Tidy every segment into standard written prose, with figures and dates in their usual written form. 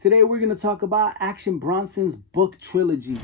Today we're going to talk about Action Bronson's book trilogy.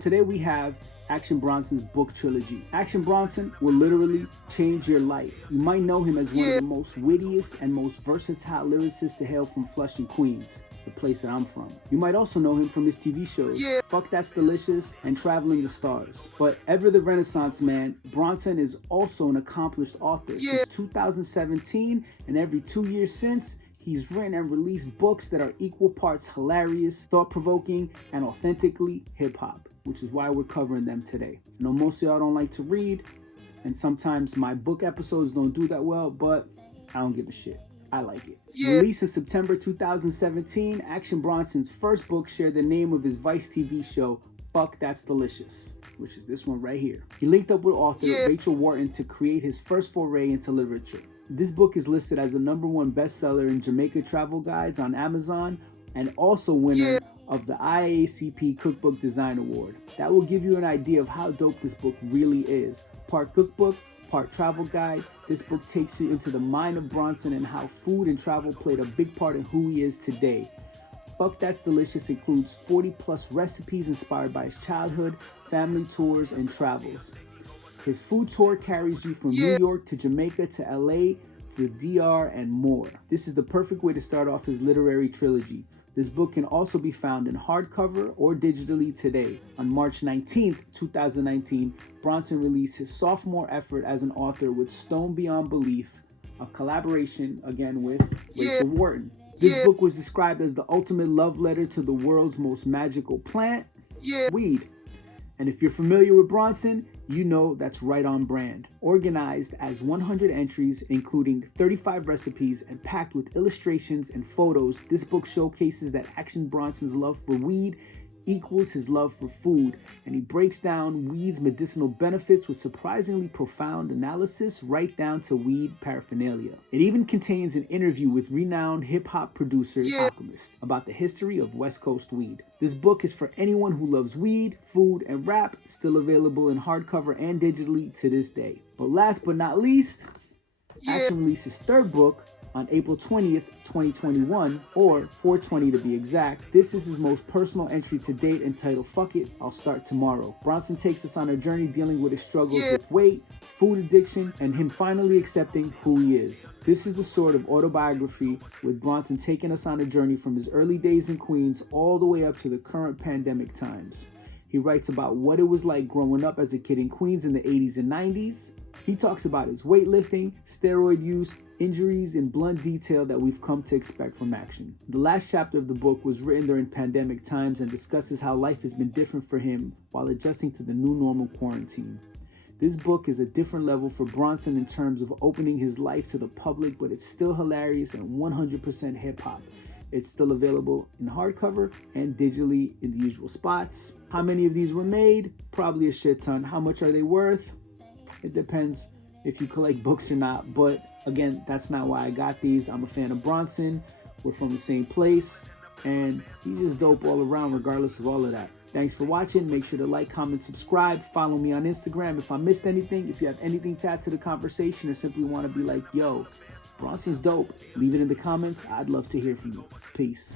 Today we have Action Bronson's book trilogy. Action Bronson will literally change your life. You might know him as one of the most wittiest and most versatile lyricists to hail from Flushing, Queens, the place that I'm from. You might also know him from his TV shows, Fuck That's Delicious and Traveling the Stars. But ever the Renaissance man, Bronson is also an accomplished author. Since 2017 and every 2 years since, he's written and released books that are equal parts hilarious, thought-provoking, and authentically hip-hop, which is why we're covering them today. I know most of y'all don't like to read, and sometimes my book episodes don't do that well, but I don't give a shit. I like it. Released in September 2017, Action Bronson's first book shared the name of his Vice TV show, Fuck That's Delicious, which is this one right here. He linked up with author Rachel Wharton to create his first foray into literature. This book is listed as the #1 bestseller in Jamaica travel guides on Amazon and also winner of the IACP Cookbook Design Award. That will give you an idea of how dope this book really is. Part cookbook, part travel guide, this book takes you into the mind of Bronson and how food and travel played a big part in who he is today. Fuck That's Delicious includes 40+ recipes inspired by his childhood, family tours, and travels. His food tour carries you from New York to Jamaica to LA to the DR and more. This is the perfect way to start off his literary trilogy. This book can also be found in hardcover or digitally today. On March 19th, 2019, Bronson released his sophomore effort as an author with Stone Beyond Belief, a collaboration again with Rachel Wharton. This book was described as the ultimate love letter to the world's most magical plant, weed. And if you're familiar with Bronson, you know that's right on brand. Organized as 100 entries, including 35 recipes and packed with illustrations and photos, this book showcases that Action Bronson's love for weed equals his love for food, and he breaks down weed's medicinal benefits with surprisingly profound analysis right down to weed paraphernalia. It even contains an interview with renowned hip-hop producer Alchemist about the history of West Coast weed. This book is for anyone who loves weed, food, and rap, still available in hardcover and digitally to this day. But last but not least, Action released his third book on April 20th, 2021, or 4/20 to be exact. This is his most personal entry to date entitled Fuck It, I'll Start Tomorrow. Bronson takes us on a journey dealing with his struggles with weight, food addiction, and him finally accepting who he is. This is the sort of autobiography with Bronson taking us on a journey from his early days in Queens all the way up to the current pandemic times. He writes about what it was like growing up as a kid in Queens in the 80s and 90s. He talks about his weightlifting, steroid use, injuries in blunt detail that we've come to expect from Action. The last chapter of the book was written during pandemic times and discusses how life has been different for him while adjusting to the new normal quarantine. This book is a different level for Bronson in terms of opening his life to the public, but it's still hilarious and 100% hip-hop. It's still available in hardcover and digitally in the usual spots. How many of these were made? Probably a shit ton. How much are they worth? It depends if you collect books or not, but again, that's not why I got these. I'm a fan of Bronson. We're from the same place, and he's just dope all around regardless of all of that. Thanks for watching. Make sure to like, comment, subscribe. Follow me on Instagram. If I missed anything, if you have anything to add to the conversation or simply want to be like, yo, Bronson's dope, leave it in the comments. I'd love to hear from you. Peace.